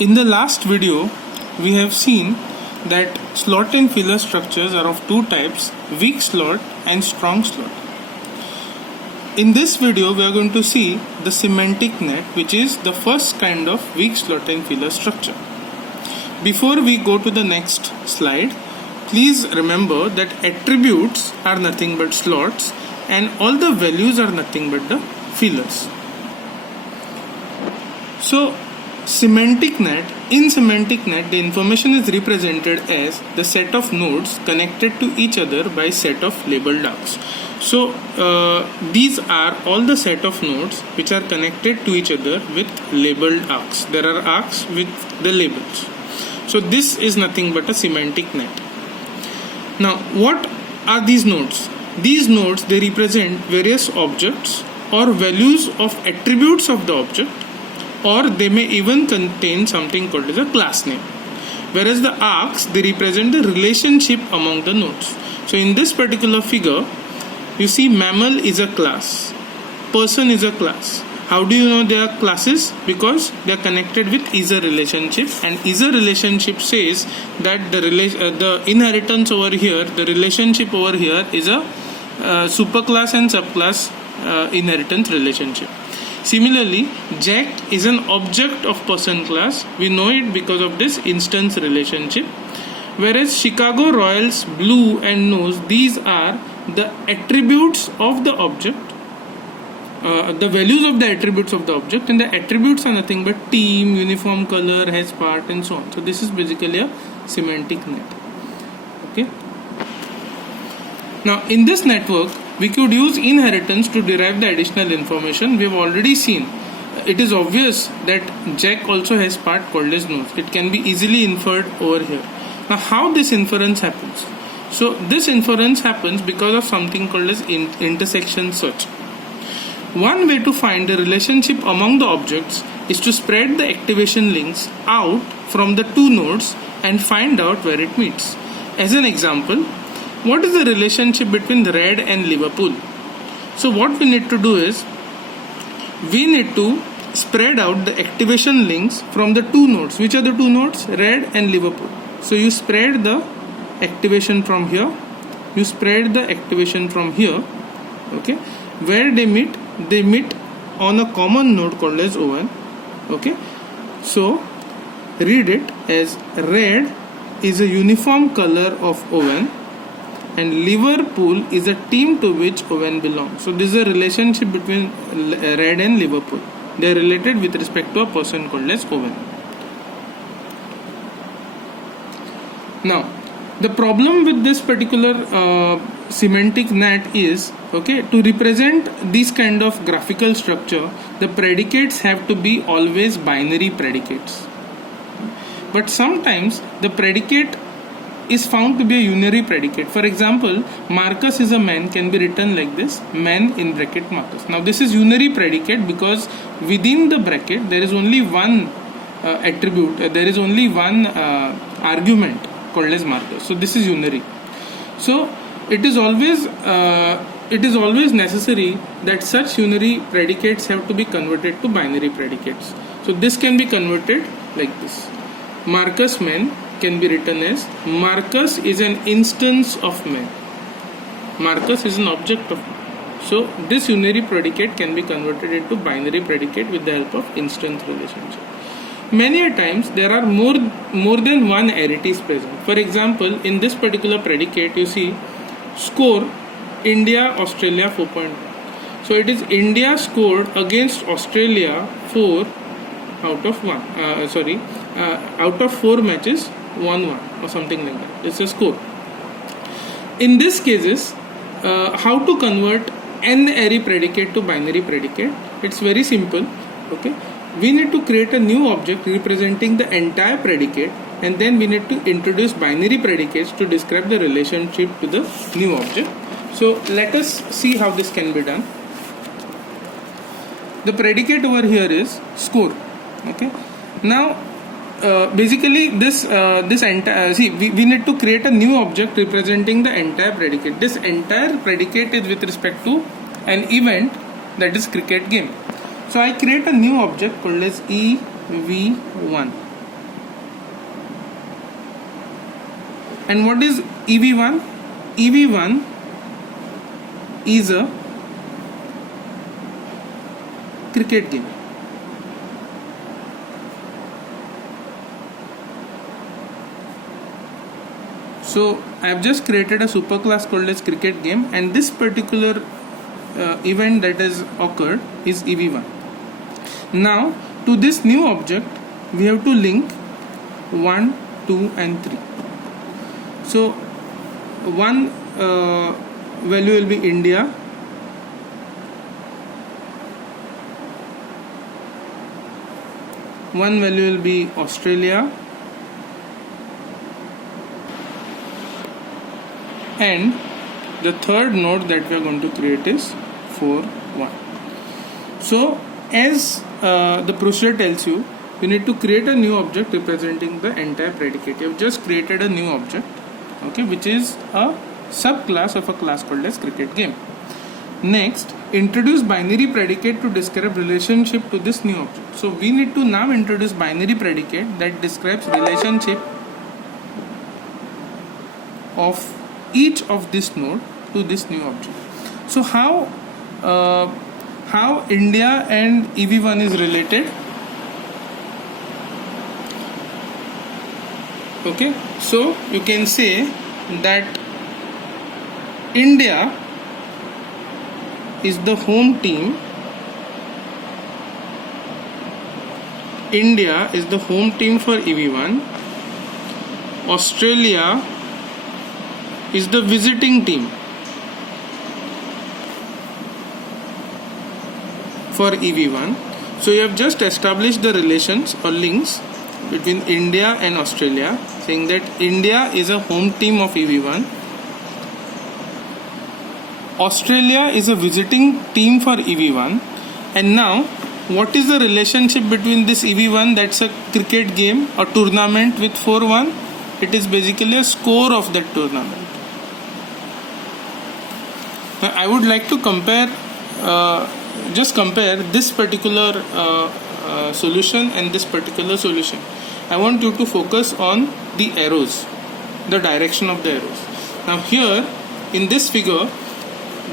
In the last video, we have seen that slot and filler structures are of two types, weak slot and strong slot. In this video, we are going to see the semantic net, which is the first kind of weak slot and filler structure. Before we go to the next slide, please remember that attributes are nothing but slots and all the values are nothing but the fillers. So, in semantic net, the information is represented as the set of nodes connected to each other by set of labeled arcs. So these are all the set of nodes which are connected to each other with labeled arcs. There are arcs with the labels. So this is nothing but a semantic net. Now what are these nodes? These nodes, they represent various objects or values of attributes of the object, or they may even contain something called as a class name. Whereas the arcs, they represent the relationship among the nodes. So in this particular figure, you see mammal is a class, person is a class. How do you know they are classes? Because they are connected with is-a relationship, and is-a relationship says that the inheritance over here, the relationship over here is a superclass and subclass inheritance relationship. Similarly, Jack is an object of person class. We know it because of this instance relationship. Whereas Chicago Royals blue and nose, these are the attributes of the object, the values of the attributes of the object, and the attributes are nothing but team, uniform color, has part, and so on. So this is basically a semantic net. Okay. Now in this network, we could use inheritance to derive the additional information. We have already seen. It is obvious that Jack also has part called as nose. It can be easily inferred over here. Now how this inference happens? So this inference happens because of something called as intersection search. One way to find the relationship among the objects is to spread the activation links out from the two nodes and find out where it meets. As an example, what is the relationship between Red and Liverpool? So what we need to do is, we need to spread out the activation links from the two nodes. Which are the two nodes? Red and Liverpool. So you spread the activation from here, you spread the activation from here. Okay, where they meet on a common node called as O1. Okay, so read it as red is a uniform color of O1 and Liverpool is a team to which Owen belongs. So this is a relationship between Red and Liverpool. They are related with respect to a person called as Owen. Now the problem with this particular semantic net is, okay, to represent this kind of graphical structure, the predicates have to be always binary predicates. But sometimes the predicate is found to be a unary predicate. For example, Marcus is a man can be written like this, man in bracket Marcus. Now this is unary predicate because within the bracket there is only one attribute, there is only one argument called as Marcus. So this is unary. So it is always necessary that such unary predicates have to be converted to binary predicates. So this can be converted like this. Marcus man can be written as Marcus is an instance of man. Marcus is an object of man. So this unary predicate can be converted into binary predicate with the help of instance relationship. Many a times there are more than one arity present. For example, in this particular predicate you see score India Australia 4.1. So it is India scored against Australia 4 out of 1. Out of 4 matches 1-1 or something like that. It's a score. In this cases, how to convert n array predicate to binary predicate? It's very simple. Okay, we need to create a new object representing the entire predicate, and then we need to introduce binary predicates to describe the relationship to the new object. So let us see how this can be done. The predicate over here is score. Okay, now basically this entire we need to create a new object representing the entire predicate. This entire predicate is with respect to an event, that is cricket game. So I create a new object called as EV1. And what is EV1? EV1 is a cricket game. So I have just created a superclass called as cricket game, and this particular event that has occurred is EV1. Now to this new object we have to link 1, 2 and 3. So one value will be India, one value will be Australia, and the third node that we are going to create is 4, 1. So as the procedure tells you, you need to create a new object representing the entire predicate. You have just created a new object, okay, which is a subclass of a class called as cricket game. Next, introduce binary predicate to describe relationship to this new object. So we need to now introduce binary predicate that describes relationship of each of this node to this new object. So how India and EV1 is related? Okay, so you can say that India is the home team. India is the home team for EV1. Australia is the visiting team for EV1. So you have just established the relations or links between India and Australia, saying that India is a home team of EV1. Australia is a visiting team for EV1. And now what is the relationship between this EV1, that's a cricket game or tournament, with 4-1? It is basically a score of that tournament. Now I would like to compare this particular solution and this particular solution. I want you to focus on the arrows, the direction of the arrows. Now here in this figure,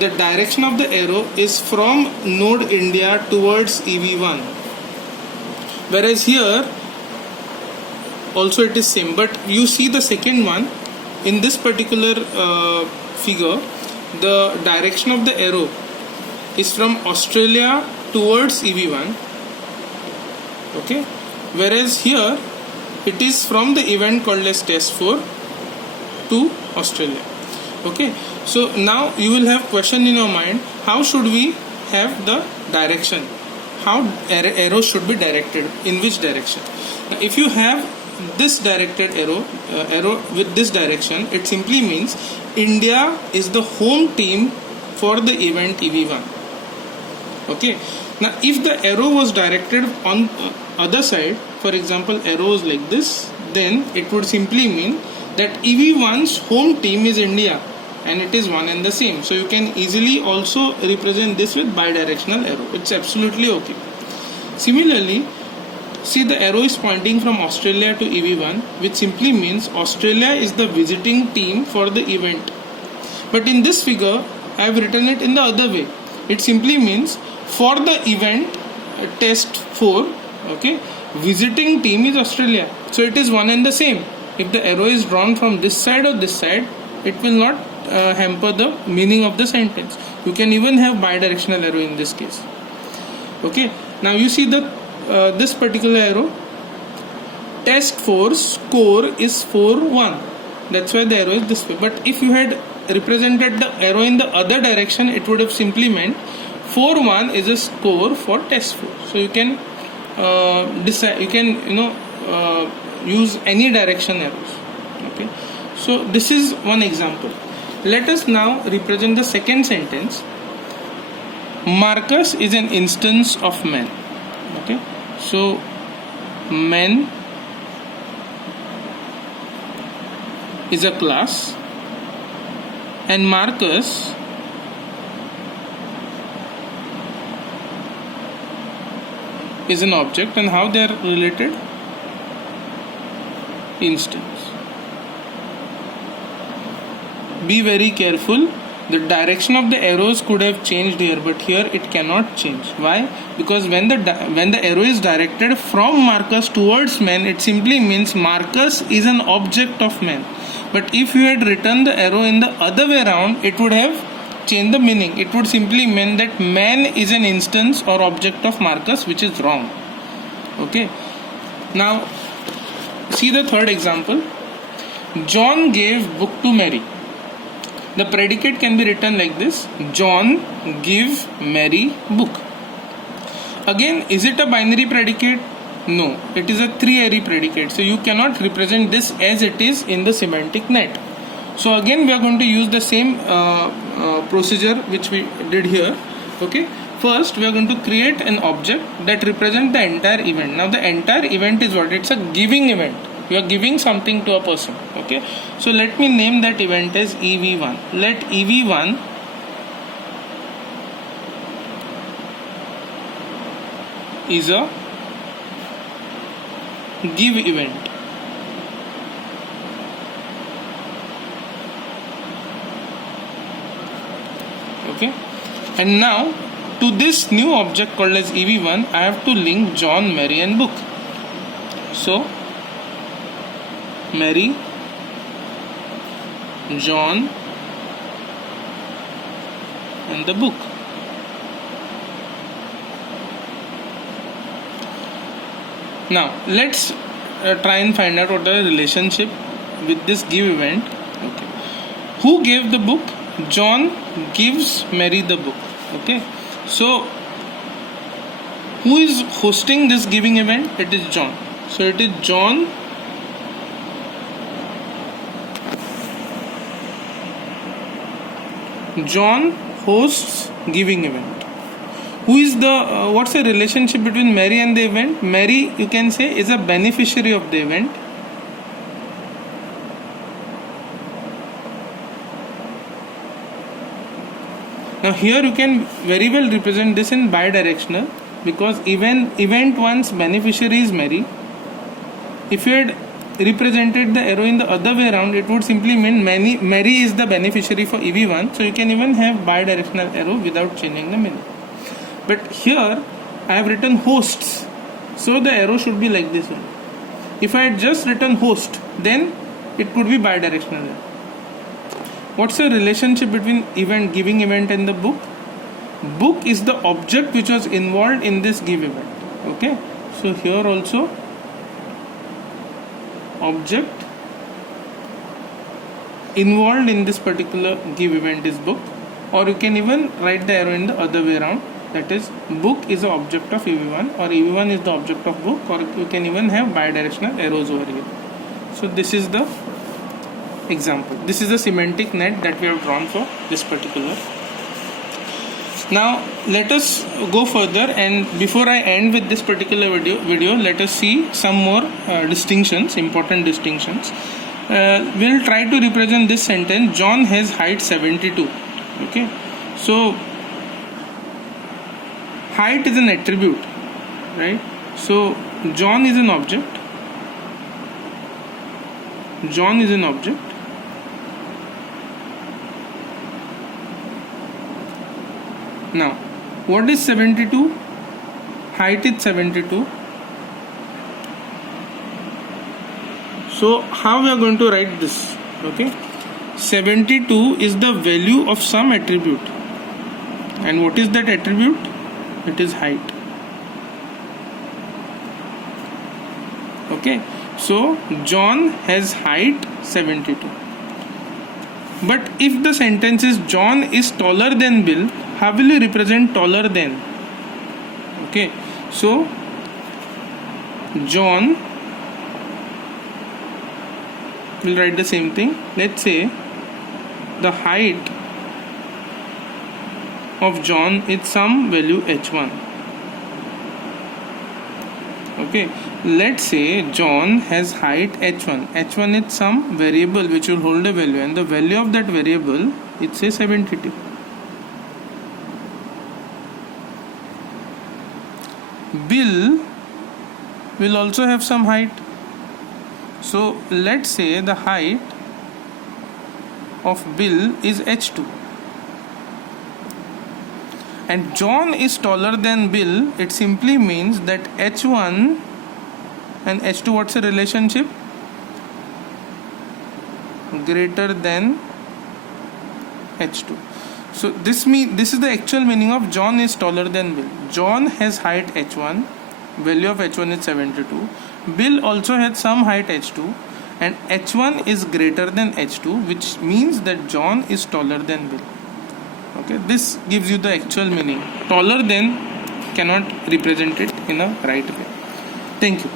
the direction of the arrow is from node India towards EV1, whereas here also it is same, but you see the second one in this particular figure, the direction of the arrow is from Australia towards EV1, okay, whereas here it is from the event called as test 4 to Australia. Okay, so now you will have question in your mind, how should we have the direction, how arrows should be directed, in which direction? Now, if you have this directed arrow with this direction, it simply means India is the home team for the event EV1. Okay, now if the arrow was directed on other side, for example arrows like this, then it would simply mean that EV1's home team is India and it is one and the same. So you can easily also represent this with bidirectional arrow. It's absolutely okay. Similarly, see, the arrow is pointing from Australia to EV1, which simply means Australia is the visiting team for the event. But in this figure, I have written it in the other way. It simply means for the event test 4, okay, visiting team is Australia. So it is one and the same. If the arrow is drawn from this side or this side, it will not hamper the meaning of the sentence. You can even have bidirectional arrow in this case. Okay, now you see the this particular arrow, test 4 score is 4-1, that's why the arrow is this way. But if you had represented the arrow in the other direction, it would have simply meant 4-1 is a score for test 4. So you can decide, you can use any direction arrows. Okay, so this is one example. Let us now represent the second sentence. Marcus is an instance of man. Okay, so men is a class and Marcus is an object, and how they are related? Instance. be very careful. The direction of the arrows could have changed here, but here it cannot change. Why? Because when the arrow is directed from Marcus towards man, it simply means Marcus is an object of man. But if you had written the arrow in the other way around, it would have changed the meaning. It would simply mean that man is an instance or object of Marcus, which is wrong. Okay. Now, see the third example. John gave book to Mary. The predicate can be written like this: John give Mary book. Again, is it a binary predicate? No, it is a three-ary predicate. So you cannot represent this as it is in the semantic net. So again, we are going to use the same procedure which we did here. Okay. First, we are going to create an object that represents the entire event. Now, the entire event is what? It's a giving event. You are giving something to a person. Okay. So let me name that event as EV1. Let EV1 is a give event. Okay. And now to this new object called as EV1, I have to link John, Mary and book. So Mary, John and the book. Now let's try and find out what the relationship with this give event. Okay. Who gave the book? John gives Mary the book. Okay. So who is hosting this giving event? It is John. So it is John hosts giving event. Who is the what's the relationship between Mary and the event? Mary, you can say, is a beneficiary of the event. Now here you can very well represent this in bidirectional, because event one's beneficiary is Mary. If you had represented the arrow in the other way around, it would simply mean Mary is the beneficiary for EV1. So you can even have bidirectional arrow without changing the meaning. But here I have written hosts, so the arrow should be like this one. If I had just written host, then it could be bidirectional arrow. What's the relationship between giving event and the book? Book is the object which was involved in this give event. Okay, so here also object involved in this particular give event is book, or you can even write the arrow in the other way around, that is book is the object of EV1 or EV1 is the object of book, or you can even have bidirectional arrows over here. So this is the example. This is the semantic net that we have drawn for this particular. Now let us go further, and before I end with this particular video, let us see some more distinctions, important distinctions. We'll try to represent this sentence: John has height 72. Okay, so height is an attribute, right? So John is an object. John is an object. Now, what is 72? Height is 72. So, how we are going to write this? Okay, 72 is the value of some attribute. And what is that attribute? It is height. Okay, so John has height 72. But if the sentence is John is taller than Bill, how will you represent taller than? Okay, so John, we'll write the same thing. Let's say the height of John is some value h1. Okay, let's say John has height h1. H1 is some variable which will hold a value, and the value of that variable is say 72. Bill will also have some height. So let's say the height of Bill is h2. And John is taller than Bill, it simply means that h1 and h2, what's the relationship? Greater than h2. So this is the actual meaning of John is taller than Bill. John has height h1, value of h1 is 72. Bill also has some height h2, and h1 is greater than h2, which means that John is taller than Bill. Okay, this gives you the actual meaning. Taller than cannot represent it in a right way. Thank you.